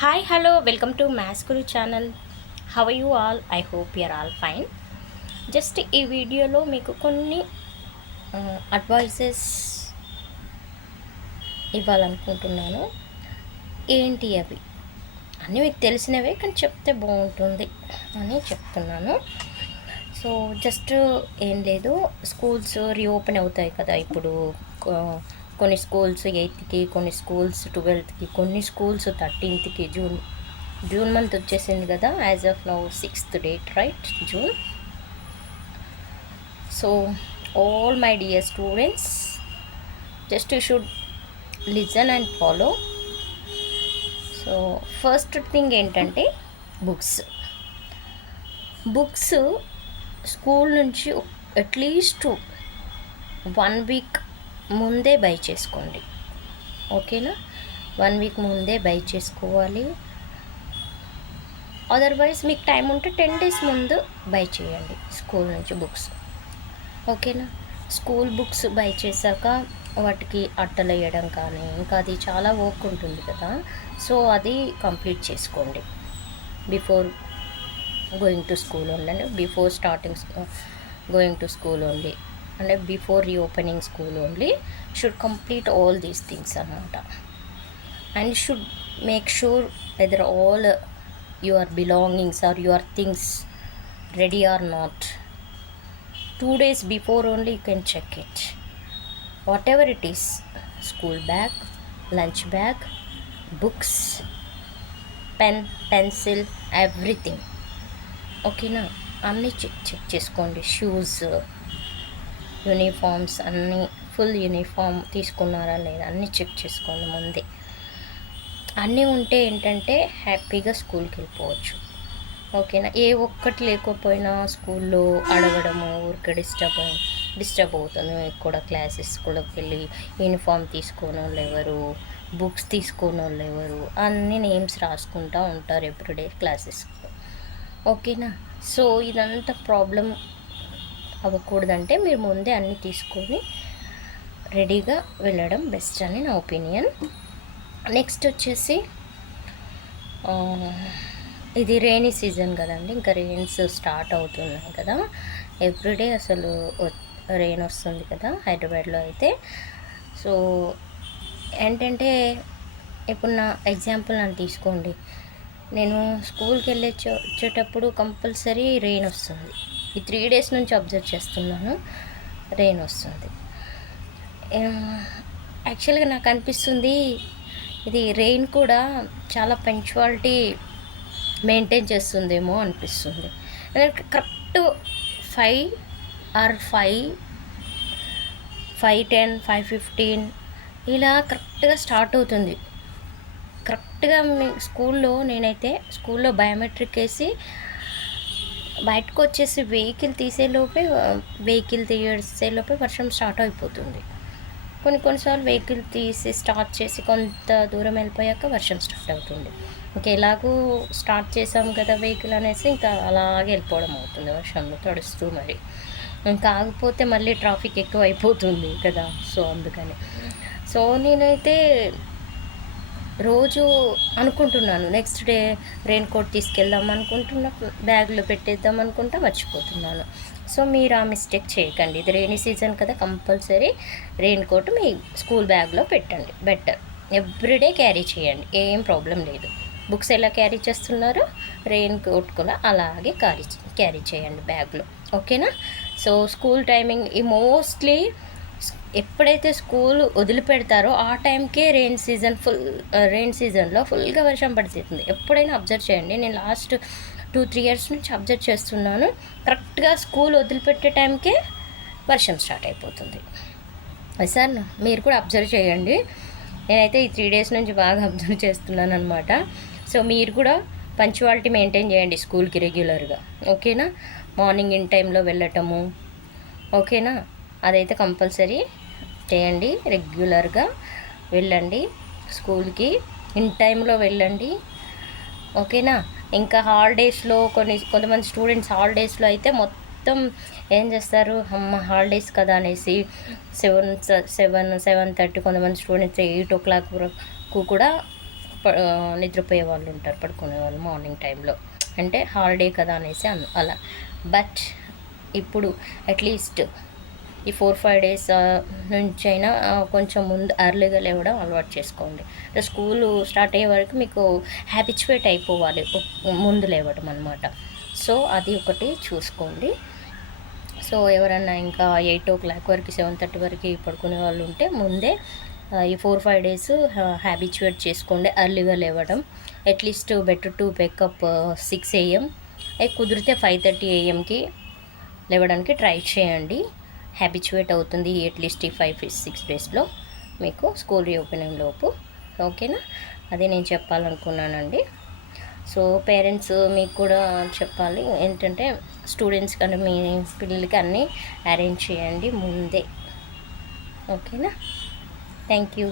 Hi, hello, welcome to Maths Guru channel. How are you all? I hope you are all fine. Just ఈ వీడియోలో మీకు కొన్ని advises ఇవ్వాలనుకుంటున్నాను. ఏంటి అవి అన్నీ మీకు తెలిసినవే, కానీ చెప్తే బాగుంటుంది అని చెప్తున్నాను. సో జస్ట్ ఏం లేదు, స్కూల్స్ రీఓపెన్ అవుతాయి కదా ఇప్పుడు. కొన్ని స్కూల్స్ 8కి, కొన్ని స్కూల్స్ 12కి, కొన్ని స్కూల్స్ 13కి. జూన్ మంత్ వచ్చేసింది కదా, as of now 6th date, right? June. So all my dear students, just you should listen and follow. So first thing ఏంటంటే బుక్స్ స్కూల్ నుంచి అట్లీస్ట్ 1 week ముందే బై చేసుకోండి, ఓకేనా? 1 week ముందే by చేసుకోవాలి. Otherwise మీకు టైం ఉంటే 10 days ముందు బై చేయండి స్కూల్ నుంచి బుక్స్, ఓకేనా? స్కూల్ బుక్స్ బై చేశాక వాటికి అట్టలు వేయడం కానీ, ఇంకా అది చాలా వర్క్ ఉంటుంది కదా, సో అది కంప్లీట్ చేసుకోండి before going to school only, before starting going to school only, అంటే before reopening school only should complete all these things అన్నమాట. And should make sure whether all your belongings are your things ready or not. 2 days before only you can check it. Whatever it is, school bag, lunch bag, books, pen, pencil, everything, ఓకేనా? అన్నీ check చేసుకోండి. Shoes, uniforms అన్నీ full uniform తీసుకున్నారా లేదా అన్నీ check చేసుకోండి ముందే. అన్నీ ఉంటే ఏంటంటే హ్యాపీగా స్కూల్కి వెళ్ళిపోవచ్చు, ఓకేనా? ఏ ఒక్కటి లేకపోయినా స్కూల్లో అడగడము ఊరికే డిస్టర్బ్ అవుతాను. కూడా క్లాసెస్ కూడా వెళ్ళి యూనిఫామ్ తీసుకోని వాళ్ళు ఎవరు, బుక్స్ తీసుకోని వాళ్ళు ఎవరు, అన్ని నేమ్స్ రాసుకుంటూ ఉంటారు ఎవ్రీడే క్లాసెస్లో, ఓకేనా? సో ఇదంతా ప్రాబ్లం అవ్వకూడదంటే మీరు ముందే అన్నీ తీసుకొని రెడీగా వెళ్ళడం బెస్ట్ అని నా ఒపీనియన్. నెక్స్ట్ వచ్చేసి ఇది రెయినీ సీజన్ కదండి, ఇంకా రెయిన్స్ స్టార్ట్ అవుతున్నాయి కదా, ఎవ్రీడే అసలు రెయిన్ వస్తుంది కదా హైదరాబాద్లో అయితే. సో ఏంటంటే ఇప్పుడు నా ఎగ్జాంపుల్ నన్ను తీసుకోండి, నేను స్కూల్కి వచ్చేటప్పుడు కంపల్సరీ రెయిన్ వస్తుంది. ఈ 3 days నుంచి అబ్జర్వ్ చేస్తున్నాను, రెయిన్ వస్తుంది. యాక్చువల్గా నాకు అనిపిస్తుంది ఇది రెయిన్ కూడా చాలా పంక్చువాలిటీ మెయింటైన్ చేస్తుందేమో అనిపిస్తుంది. కరెక్ట్ 5:10, 5:15 ఇలా కరెక్ట్గా స్టార్ట్ అవుతుంది. కరెక్ట్గా మీ స్కూల్లో నేనైతే స్కూల్లో బయోమెట్రిక్ వేసి బయటకు వచ్చేసి వెహికల్ తీసేలోపే వర్షం స్టార్ట్ అయిపోతుంది. కొన్నిసార్లు వెహికల్ తీసి స్టార్ట్ చేసి కొంత దూరం వెళ్ళిపోయాక వర్షం స్టార్ట్ అవుతుంది. ఇంకా ఎలాగూ స్టార్ట్ చేసాం కదా వెహికల్ అనేసి ఇంకా అలాగే వెళ్ళిపోవడం అవుతుంది వర్షంలో తడుస్తూ. మరి ఇంకా ఆగిపోతే మళ్ళీ ట్రాఫిక్ ఎక్కువ అయిపోతుంది కదా, సో అందుకని. సో నేనైతే రోజు అనుకుంటున్నాను నెక్స్ట్ డే రెయిన్ కోట్ తీసుకెళ్దాం అనుకుంటున్నా, బ్యాగ్లో పెట్టేద్దాం అనుకుంటా మర్చిపోతున్నాను. సో మీరు ఆ మిస్టేక్ చేయకండి. ఇది రెయినీ సీజన్ కదా, compulsory rain quote me school బ్యాగ్లో పెట్టండి, బెటర్. ఎవ్రీడే క్యారీ చేయండి, ఏం ప్రాబ్లం లేదు. బుక్స్ ఎలా క్యారీ చేస్తున్నారో రెయిన్ కోట్ కూడా అలాగే క్యారీ చేయండి బ్యాగ్లో, ఓకేనా? సో స్కూల్ టైమింగ్ ఈ మోస్ట్లీ ఎప్పుడైతే స్కూల్ వదిలిపెడతారో ఆ టైంకే రెయిన్ సీజన్లో ఫుల్గా వర్షం పడుతుంది. ఎప్పుడైనా అబ్జర్వ్ చేయండి, నేను లాస్ట్ 2-3 years నుంచి అబ్జర్వ్ చేస్తున్నాను. కరెక్ట్గా స్కూల్ వదిలిపెట్టే టైంకే వర్షం స్టార్ట్ అయిపోతుంది. సార్ మీరు కూడా అబ్జర్వ్ చేయండి, నేనైతే ఈ 3 days నుంచి బాగా అబ్జర్వ్ చేస్తున్నాను అనమాట. సో మీరు కూడా పంక్చువాలిటీ మెయింటైన్ చేయండి స్కూల్కి రెగ్యులర్గా, ఓకేనా? మార్నింగ్ ఇన్ టైంలో వెళ్ళటము, ఓకేనా? అదైతే కంపల్సరీ చేయండి, రెగ్యులర్గా వెళ్ళండి స్కూల్కి, ఇన్ టైంలో వెళ్ళండి, ఓకేనా? ఇంకా హాలిడేస్లో కొంతమంది స్టూడెంట్స్ హాలిడేస్లో అయితే మొత్తం ఏం చేస్తారు, అమ్మ హాలిడేస్ కదా అనేసి 7:30, కొంతమంది స్టూడెంట్స్ 8 o'clock వరకు కూడా నిద్రపోయే వాళ్ళు ఉంటారు, పడుకునే వాళ్ళు మార్నింగ్ టైంలో, అంటే హాలిడే కదా అనేసి అలా. బట్ ఇప్పుడు అట్లీస్ట్ ఈ 4-5 డేస్ నుంచైనా కొంచెం ముందు ఎర్లీగా లేవడం అలవాటు చేసుకోండి. స్కూలు స్టార్ట్ అయ్యే వరకు మీకు హ్యాబిచ్యువేట్ అయిపోవాలి ముందు లేవడం అనమాట. సో అది ఒకటి చూసుకోండి. సో ఎవరన్నా ఇంకా 8 వరకు 7:30 వరకు పడుకునే వాళ్ళు ఉంటే ముందే ఈ 4-5 డేస్ హ్యాబిచ్యువేట్ చేసుకోండి ఎర్లీగా లేవడం. At least better to wake up 6 AM, కుదిరితే 5:30 AMకి లేవడానికి ట్రై చేయండి. హ్యాబిచ్యువేట్ అవుతుంది అట్లీస్ట్ ఈ 5-6 డేస్లో మీకు స్కూల్ రీఓపెనింగ్ లోపు. ఓకేనా, అదే నేను చెప్పాలనుకున్నానండి. సో పేరెంట్స్ మీకు కూడా చెప్పాలి ఏంటంటే స్టూడెంట్స్ కానీ మీ పిల్లలకి అన్నీ అరేంజ్ చేయండి ముందే. ఓకేనా, థ్యాంక్ యూ.